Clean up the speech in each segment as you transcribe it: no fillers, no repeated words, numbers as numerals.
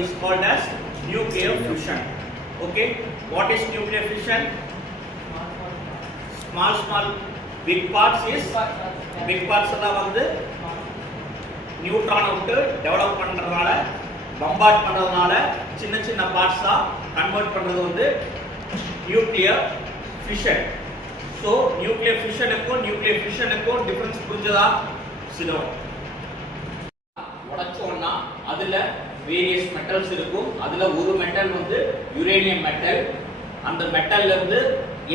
is called as nuclear fusion. Okay, what is nuclear fusion? Small big parts is big parts எல்லாம் வந்து neutron விட்டு develop பண்றதுனால bombard பண்றதுனால சின்ன பார்ட்ஸா convert பண்றது வந்து நியூக்ளியர் ஃபிஷன். ஸோ நியூக்ளியர் ஃபிஷனுக்கும் நியூக்ளியர் ஃபிஷனுக்கும் டிஃபரன்ஸ் புரிஞ்சதா? சிலோன் உடைச்சோம்னா அதுல வேரியஸ் மெட்டல்ஸ் இருக்கும். அதுல ஒரு மெட்டல் வந்து யுரேனியம் மெட்டல். அந்த மெட்டல்ல இருந்து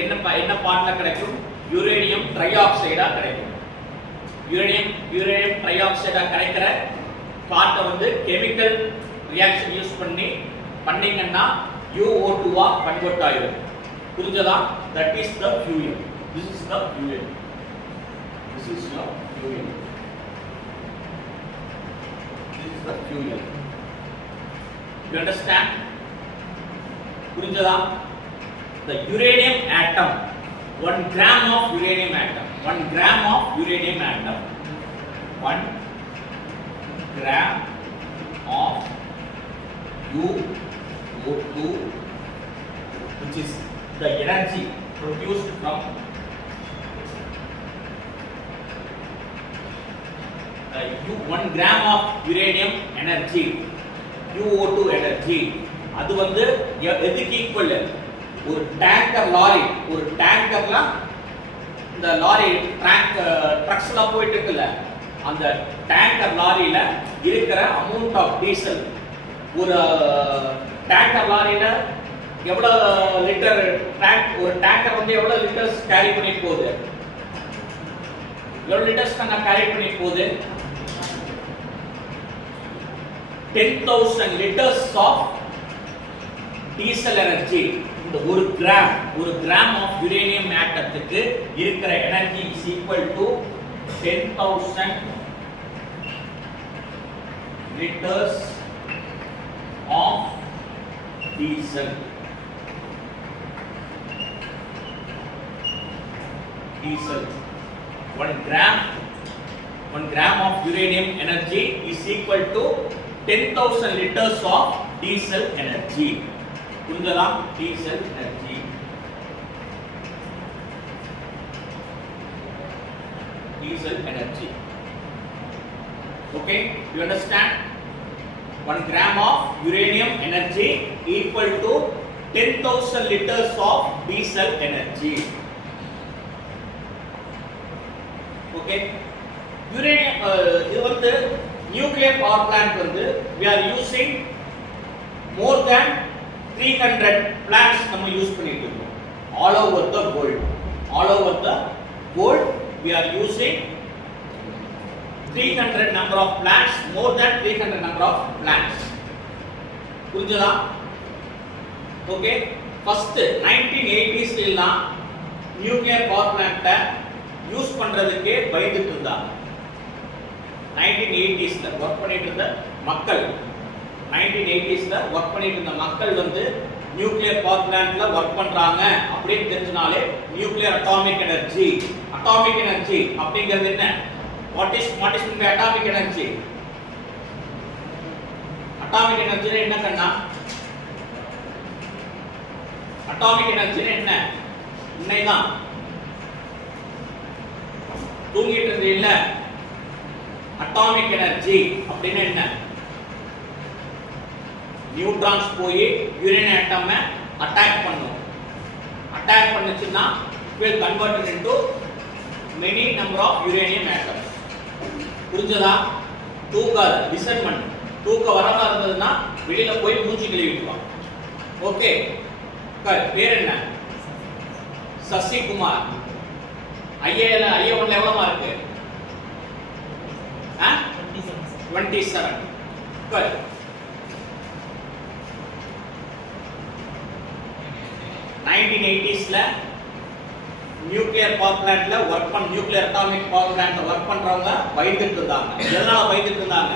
என்ன பார்ட்ல கிடைக்கும்? யுரேனியம் ட்ரை ஆக்சைடா கிடைக்கும். யுரேனியம் ட்ரை ஆக்சைடா கிடைக்கிற பார்ட்டை வந்து கெமிக்கல் ரியாக்ஷன் யூஸ் பண்ணீங்கன்னா UO2 ஆ கன்வெர்ட் ஆயிடும். புரிஞ்சதா? that is the fuel. This is the fuel. This is your fuel. This is the fuel. You understand? புரிஞ்சதா? The uranium atom, 1 gram of uranium atom, 1 gram of uranium atom, 1 gram of UO2, which is the energy produced from 1 gram of uranium energy, UO2 energy. அது வந்து எதுக்கு equal? ஒரு tanker lorry, ஒரு டேங்கர்ல இந்த lorry ட்ரக்ஸ்ல போயிட்டு இருக்குல்ல, அந்த டேங்கர் லாரியில இருக்கிற அமௌண்ட் ஆஃப் டீசல். ஒரு டேங்கர் லாரியில எவ்வளவு லிட்டர் ஒரு டேங்கர் வந்து எவ்வளவு லிட்டர்ஸ் கேரி பண்ணி போகுது? எவ்வளவு லிட்டர்ஸ் கேரி பண்ணி போகுது? 10,000 liters of diesel energy. இந்த ஒரு கிராம் ஆஃப் யுரேனியம் ஆட்டத்துக்கு இருக்கிற energy is equal to 10,000 liters of diesel. 1 gram of uranium energy is equal to 10,000 liters of diesel energy. புரிஞ்சதா? diesel energy. Okay, you understand? 1 gram of uranium energy equal to 10,000 liters of diesel energy. Okay, uranium இது வந்து nuclear power plant வந்து we are using more than 300 plants நம்ம use பண்ணிட்டு இருக்கோம். all over the world we are using 300 number of plants, more than 300 number of plants. புரிஞ்சதா? Okay, first 1980s எல்லாம் nuclear power பிளான்ட்ட use பண்றதுக்கே பயந்துட்டு இருந்தாங்க. 1980s work பண்ணிட்டு இருந்த மக்கள் 1980s ஒர்க் பண்ணிட்டு இருந்த மக்கள் வந்து நியூக்ளியர் பவர் பிளான்ட்ல ஒர்க் பண்றாங்க அப்படின்னு தெரிஞ்சனாலே நியூக்ளியர் அட்டாமிக் எனர்ஜி அப்படிங்கிறது என்ன? what is atomic energy? atomic energy என்ன கண்ணா? atomic energy என்ன? உண்மைதான், தூங்கிட்டு இருந்தே இல்ல. அட்டாமிக் எனர்ஜி அப்படின்னா என்ன? நியூட்ரான்ஸ் போய் யுரேனியம் ஆட்டமை அட்டாக் பண்ணும். அட்டாக் பண்ணுச்சுன்னா it will convert into many number of uranium atoms. புரிஞ்சதா? தூங்காத, லிசன் பண்ணு. தூக்க வராம இருந்ததுன்னா வெளியில போய் மூச்சு கழுவிடுவான். ஓகே, பேர் என்ன? சசிகுமார். ஐயா1ல எவ்வளவு mark? 27. good. 1980s nuclear power பிளான்ட்ல வர்க் பண்ண நியூக்ளியர் அட்டாமிக் பவர் பிளான்ட்ல வர்க் பண்றவங்க பயந்துட்டு இருந்தாங்க. எதனால பயந்துட்டு இருந்தாங்க?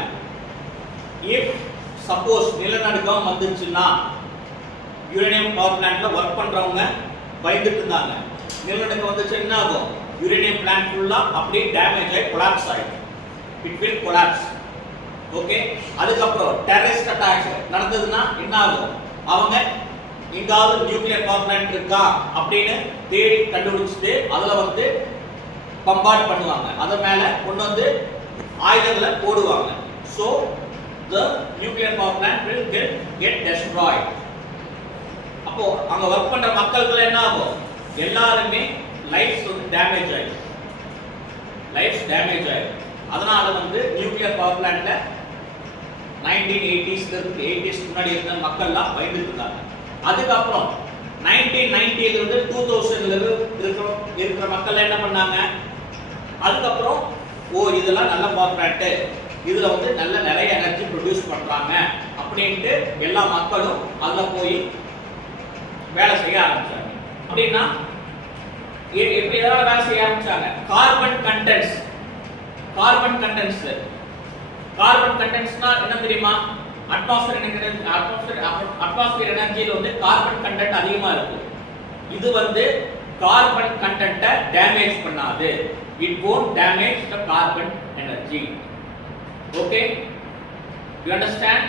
இஃப் சப்போஸ் நிலநடுக்கம் வந்துச்சுன்னா யுரேனியம் பவர் பிளான்ட்ல வர்க் பண்றவங்க பயந்துட்டு இருந்தாங்க. நிலநடுக்கம் வந்துச்சு என்ன ஆகும்? யுரேனியம் பிளான்ட் ஃபுல்லா அப்படியே டேமேஜ் ஆகி கொலாப்ஸ் ஆயிடும். It will collapse. ஓகே, அதுக்கப்புறம் டெரரிஸ்ட் அட்டாக் நடந்ததுன்னா என்ன ஆகும்? அவங்க எங்காவது நியூக்ளியர் பவர் பிளான்ட் இருக்கா அப்படின்னு தேடி கண்டுபிடிச்சிட்டு அதுல வந்து பம்பார்ட் பண்ணுவாங்க, அத மேல கொண்டு வந்து ஆயுதங்களை போடுவாங்க. so the nuclear power plant will get destroyed. அப்போ அங்க வர்க் பண்ற மக்களுக்கு என்ன ஆகும்? எல்லாருமே லைஃப்ஸ் வந்து டேமேஜ் ஆயிடும், லைஃப்ஸ் டேமேஜ் ஆயிடும். அதனால வந்து நியூக்ளியர் பவர் பிளான்ட்ல 1980s இருந்து 80s முன்னாடி இருந்த மக்கள்லாம் பயந்துட்டு இருந்தாங்க. அதுக்கப்புறம் 1990 இருந்து 2000 இருக்கிற மக்கள் என்ன பண்ணாங்க? அதுக்கப்புறம் இதெல்லாம் நல்ல பவர் பிளான்ட், இதுல வந்து நல்ல நிறைய எனர்ஜி ப்ரொடியூஸ் பண்றாங்க அப்படின்ட்டு எல்லா மக்களும் அதுல போய் வேலை செய்ய ஆரம்பிச்சாங்க. அப்படின்னா எப்படி எதாவது வேலை செய்ய ஆரம்பிச்சாங்க? கார்பன் கண்டென்ட்ஸ்னா என்ன தெரியுமா? அட்மாஸ்பியர் எனர்ஜில வந்து கார்பன் கண்டென்ட் அதிகமா இருக்கு. இது வந்து கார்பன் கண்டென்ட்ட டேமேஜ் பண்ணாது. It won't damage the carbon energy. Okay, you understand?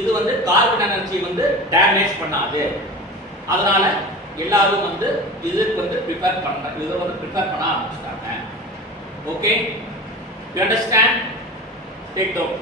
இது வந்து கார்பன் எனர்ஜி வந்து டேமேஜ் பண்ணாது. அதனால எல்லாரும் வந்து இதுக்கு வந்து ப்ரிப்பேர் பண்ண ஆரம்பிச்சிட்டாங்க. Okay, you understand? Take note.